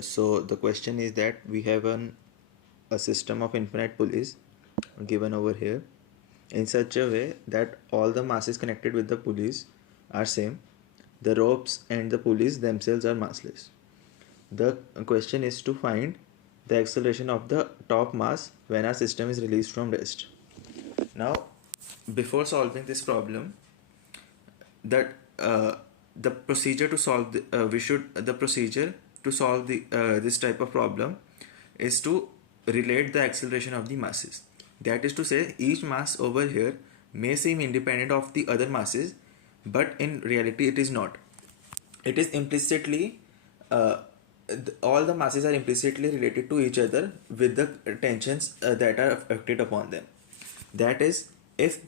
So the question is that we have a system of infinite pulleys given over here in such a way that all the masses connected with the pulleys are same. The ropes and the pulleys themselves are massless. The question is to find the acceleration of the top mass when our system is released from rest. Now, before solving this problem, that the procedure to solve the procedure to solve this type of problem is to relate the acceleration of the masses. That is to say, each mass over here may seem independent of the other masses, but in reality it is not. It is implicitly all the masses are implicitly related to each other with the tensions that are affected upon them. That is, if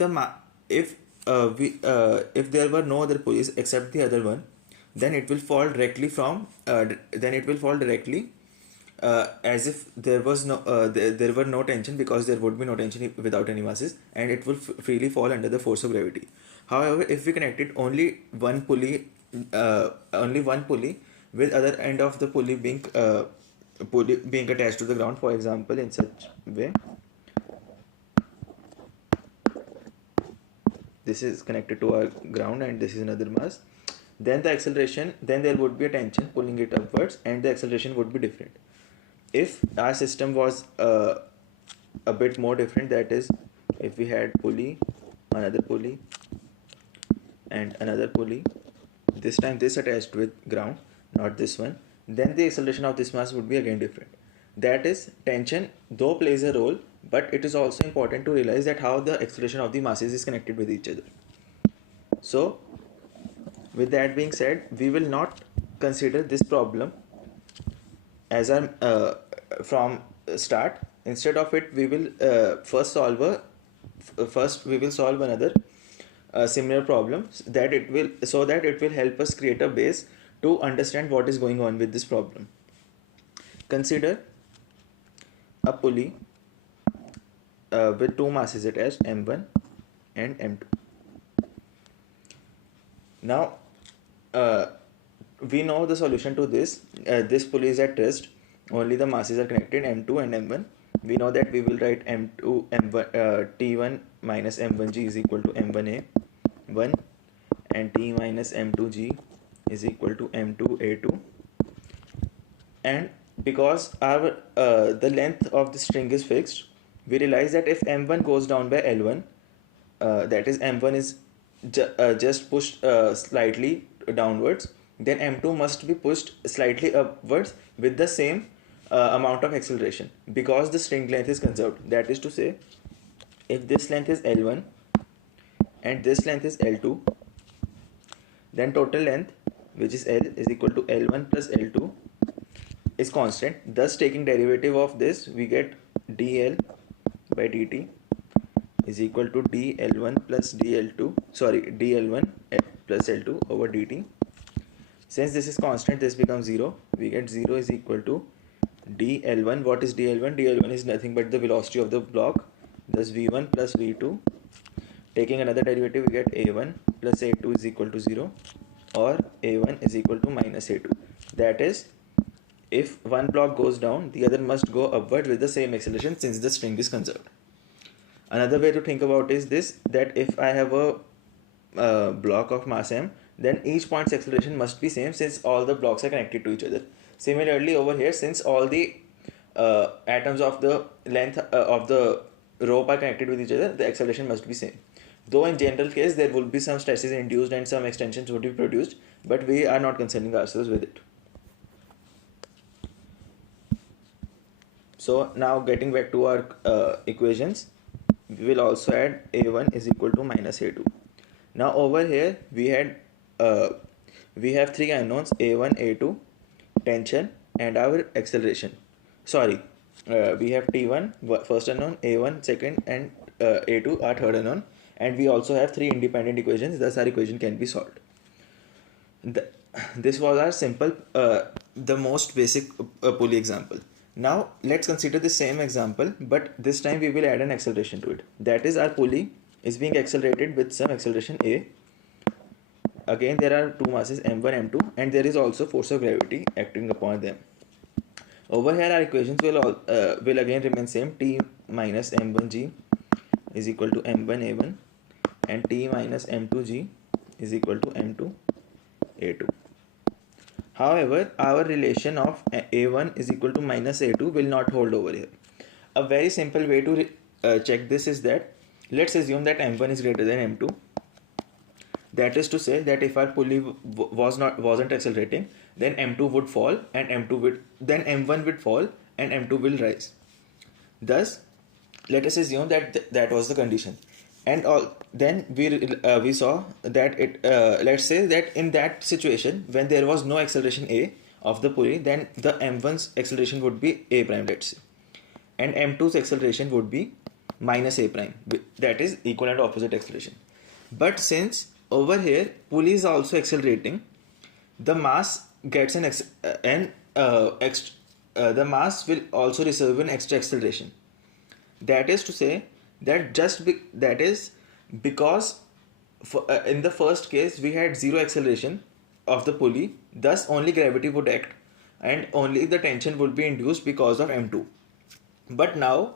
if there were no other pulleys except the other one, then it will fall directly as if there was no there were no tension, because there would be no tension without any masses, and it will freely fall under the force of gravity. However, if we connected only one pulley with other end of the pulley being attached to the ground, for example, in such way, this is connected to our ground and this is another mass, then there would be a tension pulling it upwards and the acceleration would be different. If our system was a bit more different, that is, if we had pulley, another pulley and another pulley, this time this attached with ground, not this one, then the acceleration of this mass would be again different. That is, tension though plays a role, but it is also important to realize that how the acceleration of the masses is connected with each other. So with that being said, we will not consider this problem as our from start. Instead of it, we will first we will solve another similar problem that it will help us create a base to understand what is going on with this problem. Consider a pulley with two masses attached, M1 and M2. Now we know the solution to this. This pulley is at rest, only the masses are connected, M2 and M1. We know that we will write T1 minus M1G is equal to M1A 1, and T minus M2G is equal to M2A2. And because our the length of the string is fixed, we realize that if M1 goes down by L1, that is M1 is just pushed slightly downwards, then M2 must be pushed slightly upwards with the same amount of acceleration, because the string length is conserved. That is to say, if this length is L1 and this length is L2, then total length, which is L, is equal to L1 plus L2 is constant. Thus, taking derivative of this, we get dl by dt is equal to dl1 plus dl2, dl1 plus L2 over dt. Since this is constant, this becomes 0. We get 0 is equal to dl1. What is dl1? dl1 is nothing but the velocity of the block. Thus v1 plus v2. Taking another derivative, we get a1 plus a2 is equal to 0, or a1 is equal to minus a2. That is, if one block goes down, the other must go upward with the same acceleration, since the string is conserved. Another way to think about is this, that if I have a block of mass m, then each point's acceleration must be same, since all the blocks are connected to each other. Similarly over here, since all the atoms of the length of the rope are connected with each other, the acceleration must be same. Though in general case there will be some stresses induced and some extensions would be produced, but we are not concerning ourselves with it. So now getting back to our equations, we will also add a1 is equal to minus a2. Now over here we have three unknowns, a1, a2, tension, and our acceleration. We have t1 first unknown, a1 second, and a2 our third unknown, and we also have three independent equations. Thus our equation can be solved. This was our simple the most basic pulley example. Now let's consider the same example, but this time we will add an acceleration to it. That is, our pulley is being accelerated with some acceleration a. Again, there are two masses m1, m2, and there is also force of gravity acting upon them. Over here our equations will again remain same. T minus m1g is equal to m1 a1 and T minus m2g is equal to m2 a2. However, our relation of a1 is equal to minus a2 will not hold over here. A very simple way to check this is that let's assume that m1 is greater than m2. That is to say that if our pulley wasn't accelerating, then m2 would fall and m1 would fall and m2 will rise. Thus, let us assume that that was the condition, and then we saw that let's say that in that situation when there was no acceleration a of the pulley, then the m1's acceleration would be a prime, let's say, and m2's acceleration would be minus a prime, that is equal and opposite acceleration. But since over here pulley is also accelerating, the mass gets the mass will also receive an extra acceleration. That is to say that because in the first case we had zero acceleration of the pulley, thus only gravity would act and only the tension would be induced because of m2. But now,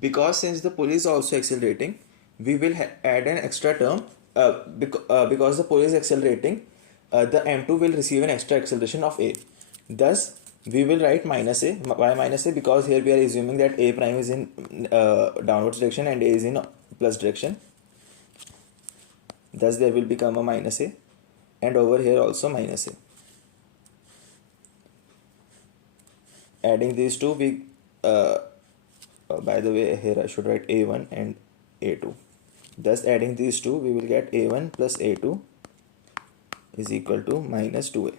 because since the pulley is also accelerating, we will add an extra term. Because the pulley is accelerating, the m2 will receive an extra acceleration of a. Thus, we will write minus a. Why minus a? Because here we are assuming that a prime is in downwards direction and a is in plus direction. Thus, there will become a minus a, and over here also minus a. Adding these two, by the way, here I should write a1 and a2. Thus, adding these two, we will get a1 plus a2 is equal to minus 2a.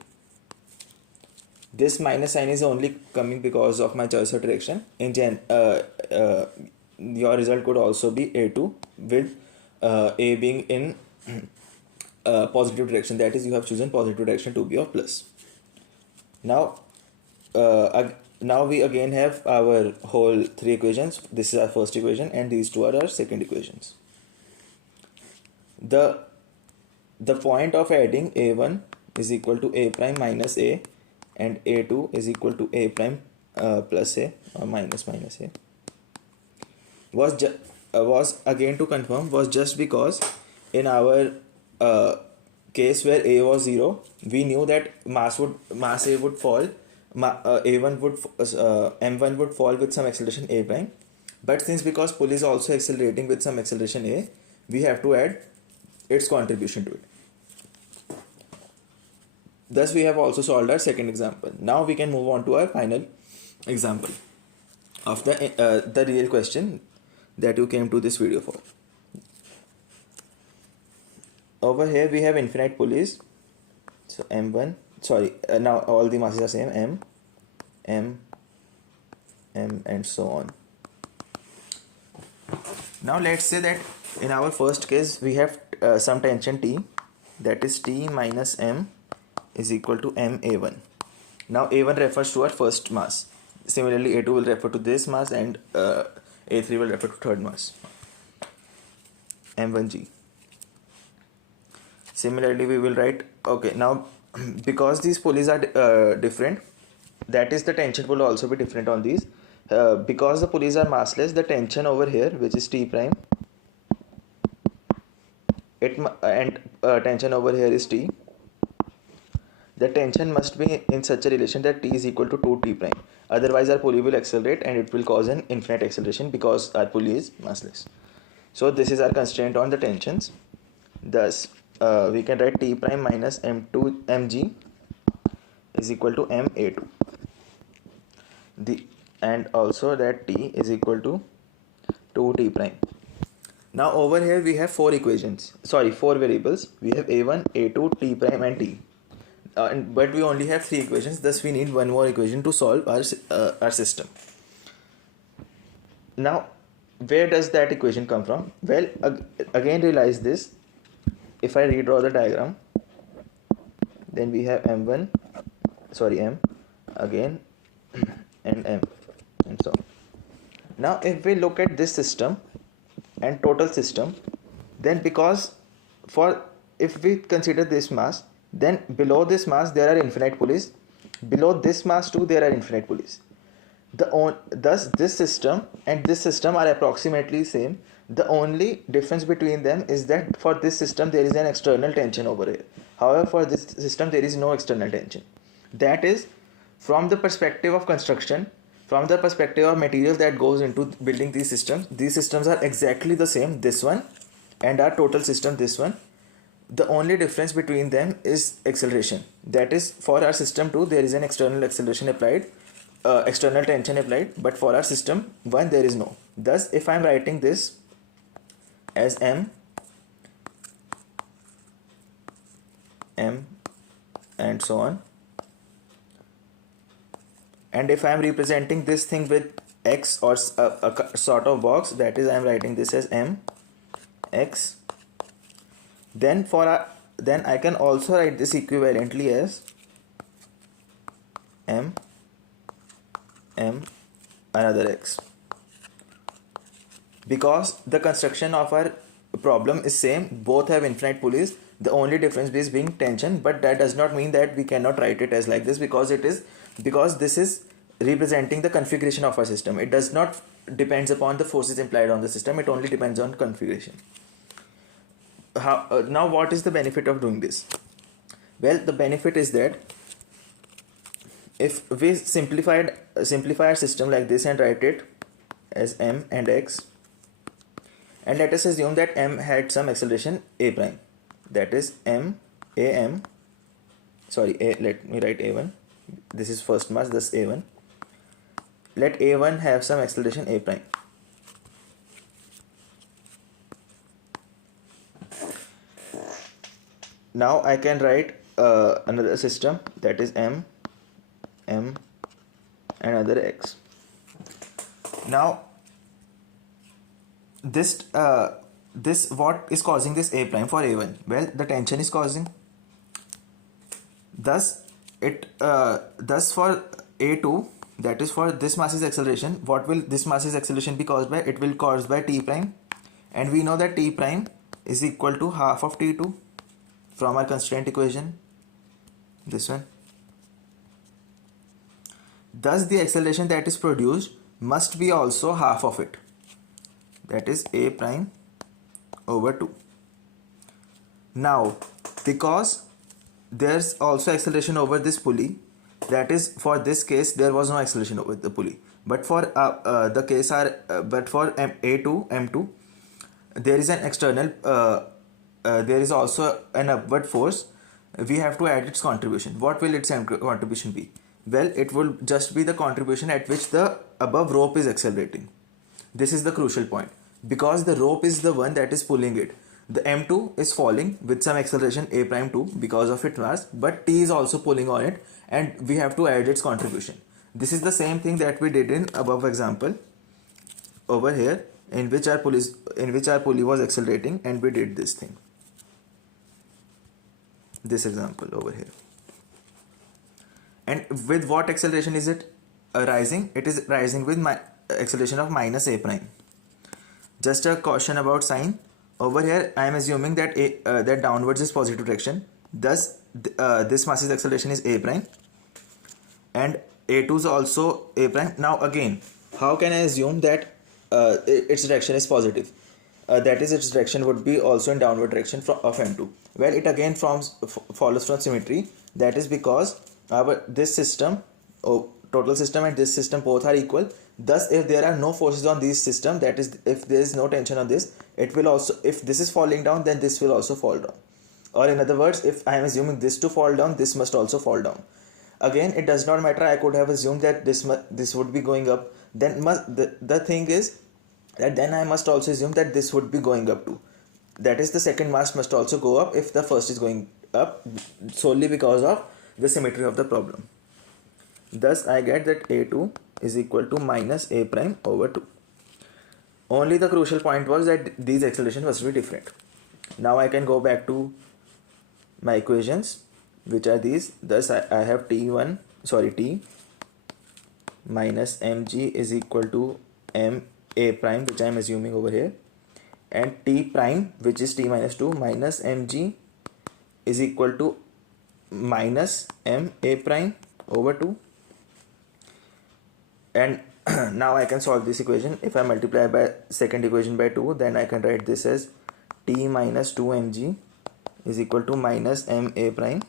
This minus sign is only coming because of my choice of direction. Your result could also be a2 with a being in positive direction. That is, you have chosen positive direction to be of plus. Now, now we again have our whole three equations. This is our first equation and these two are our second equations. The point of adding a1 is equal to a prime minus a and a2 is equal to a prime plus a or minus a was again to confirm was just because in our case where a was 0, we knew that mass a would fall, m1 would fall with some acceleration a prime, but since because pulley is also accelerating with some acceleration a, we have to add its contribution to it. Thus, we have also solved our second example. Now we can move on to our final example of the real question that you came to this video for. Over here we have infinite pulleys. So m1, now all the masses are same, m, and so on. Now let's say that in our first case we have some tension T, that is T minus m is equal to m a1. Now a1 refers to our first mass. Similarly, a2 will refer to this mass and a3 will refer to third mass, m1g. Similarly, we will write, okay, now because these pulleys are different, that is the tension will also be different on these. Because the pulleys are massless, the tension over here, which is T prime, and tension over here is T. The tension must be in such a relation that T is equal to 2T prime. Otherwise, our pulley will accelerate and it will cause an infinite acceleration because our pulley is massless. So this is our constraint on the tensions. Thus, we can write T prime minus m2 mg is equal to m a2. And also that T is equal to 2T prime. Now over here we have four variables. We have a1, a2, T prime and T. But we only have three equations, thus we need one more equation to solve our system. Now, where does that equation come from? Well, again realize this. If I redraw the diagram, then we have m again and m and so on. Now, if we look at this system and total system, then if we consider this mass, then below this mass there are infinite pulleys, below this mass too there are infinite pulleys. Thus this system and this system are approximately same. The only difference between them is that for this system there is an external tension over here. However, for this system there is no external tension. That is, from the perspective of construction, from the perspective of materials that goes into building these systems are exactly the same, this one and our total system, this one. The only difference between them is acceleration. That is, for our system 2 there is an external acceleration applied, external tension applied, but for our system 1 there is no. Thus if I am writing this as m and so on, and if I am representing this thing with x or a sort of box, that is I am writing this as m x, then I can also write this equivalently as m another x, because the construction of our problem is same, both have infinite pulleys. The only difference is being tension, but that does not mean that we cannot write it as like this, because this is representing the configuration of our system. It does not depends upon the forces implied on the system, it only depends on configuration. Now what is the benefit of doing this? Well, the benefit is that if we simplify our system like this and write it as m and x, and let us assume that m had some acceleration a prime, that is let me write a1, this is first mass, thus a1. Let a1 have some acceleration a prime. Now I can write another system, that is m and other x. Now this what is causing this a prime for a1? Well, the tension is causing. Thus for a2, that is for this mass's acceleration, what will this mass's acceleration be caused by? It will caused by t prime, and we know that t prime is equal to half of t2 from our constraint equation, this one. Thus the acceleration that is produced must be also half of it, that is a prime over 2. Now because there's also acceleration over this pulley, that is, for this case there was no acceleration over the pulley, but for the case but for a2 m2 there is an external there is also an upward force. We have to add its contribution. What will its contribution be? Well, it will just be the contribution at which the above rope is accelerating. This is the crucial point, because the rope is the one that is pulling it. The m2 is falling with some acceleration a prime 2 because of its mass, but t is also pulling on it, and we have to add its contribution. This is the same thing that we did in above example over here, in which our pulley was accelerating, and we did this thing, this example over here. And with what acceleration is it rising? It is rising with acceleration of minus a prime. Just a caution about sign. Over here I am assuming that that downwards is positive direction. Thus this mass's acceleration is a prime, and a2 is also a prime. Now again, how can I assume that its direction is positive? That is, its direction would be also in downward direction of m2. Well, it again follows from symmetry. That is because this system, total system and this system both are equal. Thus if there are no forces on this system, that is, if there is no tension on this, it will also, if this is falling down, then this will also fall down. Or in other words, if I am assuming this to fall down, this must also fall down. Again, it does not matter, I could have assumed that this would be going up. Then the thing is that then I must also assume that this would be going up too. That is, the second mass must also go up if the first is going up, solely because of the symmetry of the problem. Thus I get that a2 is equal to minus a prime over 2. Only the crucial point was that these accelerations must be different. Now I can go back to my equations, which are these. Thus I have t minus mg is equal to m a prime, which I am assuming over here, and t prime, which is t minus 2, minus mg is equal to minus m a prime over 2. And now I can solve this equation. If I multiply by second equation by 2, then I can write this as T minus 2 mg is equal to minus ma prime.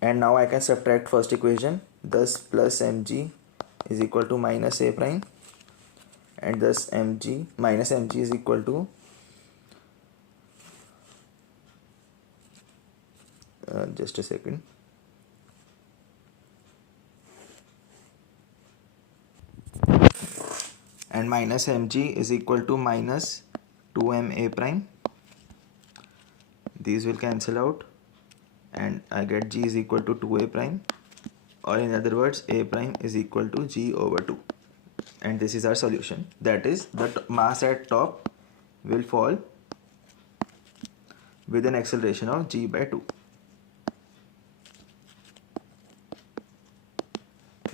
And now I can subtract first equation, thus plus mg is equal to minus a prime, and thus mg minus mg is equal to just a second, and minus mg is equal to minus 2ma prime. These will cancel out and I get g is equal to 2a prime, or in other words a prime is equal to g over 2. And this is our solution, that is the mass at top will fall with an acceleration of g by 2.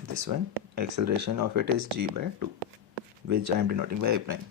This one, acceleration of it is g by 2, which I am denoting by a prime.